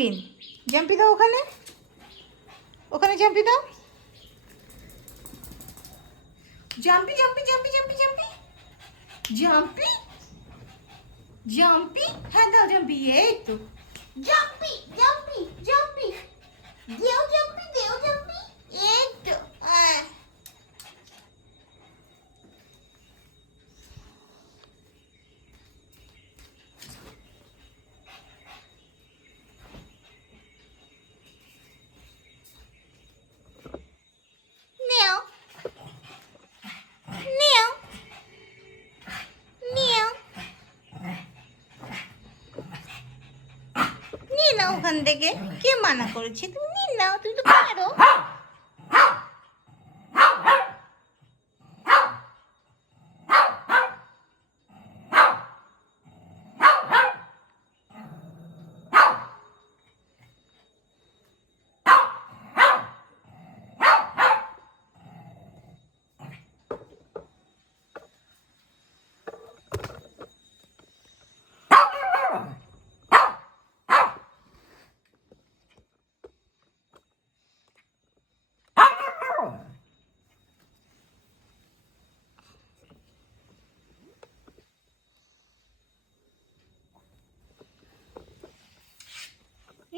Pin জাম্পি দাও, ওখানে ওখানে জাম্পি দাও। জাম্পি জাম্পি জাম্পি জাম্পি জাম্পি জাম্পি জাম্পি, হ্যাঁ দাও জাম্পি, এই তো জাম্পি জাম্পি জাম্পি, দেও জাম্পি, দেও জাম্পি, এই তো হ্যাঁ। নেও নেও নেও, নিয়ে নাও ওখান থেকে, কে মানা করেছে? তুমি নিয়ে নাও, তুমি তো পারো।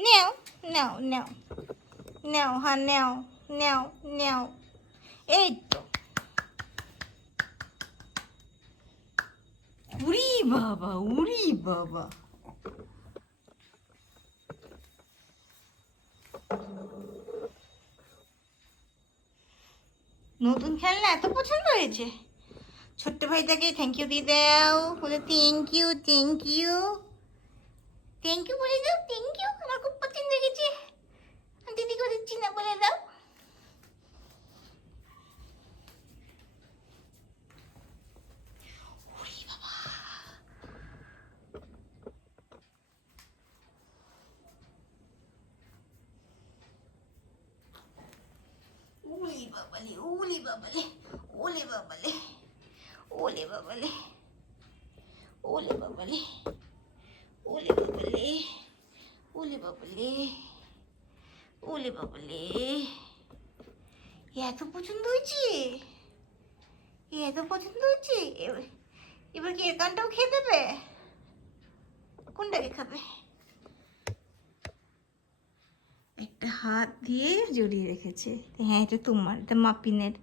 নেও নেও নেও নেও, হ্যাঁ নেও নেও নেও, এই তো। উরি বাবা, উরি বাবা, নতুন খেলনা এত পছন্দ হয়েছে। ছোট্ট ভাইটাকে থ্যাংক ইউ দিয়ে দাও, বলে thank you thank you thank you বলে দাও, থ্যাংক ইউ, আমার খুব পছন্দ হয়েছে, দিদি করে দিচ্ছি না, বলে দাও। ওলে বাবালে, ওলে বাবালে, ওলে বাবালে, ওলে বাবালে, ওলে বাবালে, ওলে বাবালে, ওলে বাবালে, ওলে বাবালে, এত পছন্দ হয়েছে, এত পছন্দ হয়েছে। এবার কি এর কানটাও খেয়ে দেবে? কোনটাকে খাবে? একটা হাত দিয়ে জড়িয়ে রেখেছে। হ্যাঁ, এটা তোমার, এটা মাপিনের,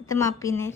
এটা মাপিনের।